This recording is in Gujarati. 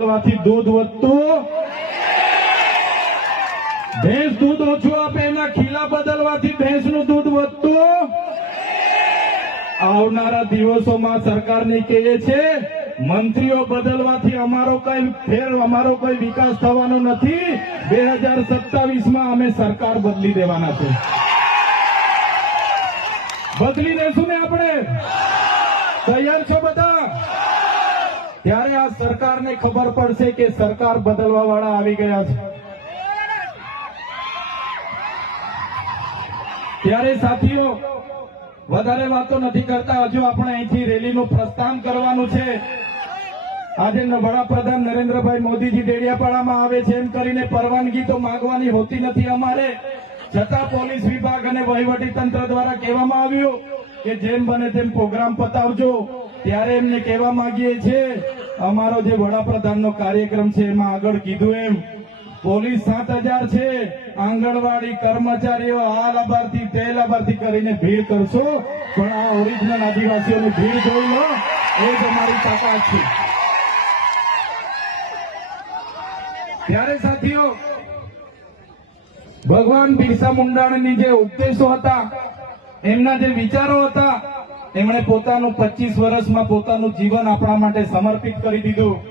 દૂધ વધતું, ભેંસ દૂધ ઓછું આપે એના ખીલા બદલવાથી ભેંસનું દૂધ વધતું. આવનારા દિવસોમાં સરકારની કહે છે મંત્રીઓ બદલવાથી અમારો કોઈ વિકાસ થવાનો નથી. 2027માં અમે સરકાર બદલી દેવાના છે. બદલી દેશું ને આપણે? તૈયાર છો બધા? ત્યારે આ સરકારને ખબર પડશે કે સરકાર બદલવા વાળા આવી ગયા છે. ત્યારે સાથીઓ વધારે વાતો નથી કરતા. હજુ આપણે અહીંથી રેલીનું પ્રસ્થાન કરવાનું છે. આજે વડાપ્રધાન નરેન્દ્રભાઈ મોદીજી ડેડિયાપાડામાં આવે છે એમ કરીને પરવાનગી તો માંગવાની હોતી નથી અમારે. છતાં પોલીસ વિભાગ અને વહીવટી તંત્ર દ્વારા કહેવામાં આવ્યું કે જેમ બને તેમ પ્રોગ્રામ પતાવજો. ત્યારે એમને કહેવા માંગીએ છીએ અમારો જે વડાપ્રધાનનો કાર્યક્રમ છે એમાં આગળ કીધું એમ પોલીસ 7000 છે, આંગણવાડી કર્મચારીઓ આ લાભાર્થી તે લાભાર્થી કરીને ભીડ કરશો, પણ આ ઓરિજિનલ આદિવાસીઓની ભીડ જોઈ લો, એ જ અમારી તાકાત છે. ત્યારે સાથીઓ ભગવાન બિરસા મુંડાની જે ઉપદેશો હતા, એમના જે વિચારો હતા, એમણે પોતાનું 25 વર્ષમાં પોતાનું જીવન આપણા માટે સમર્પિત કરી દીધું.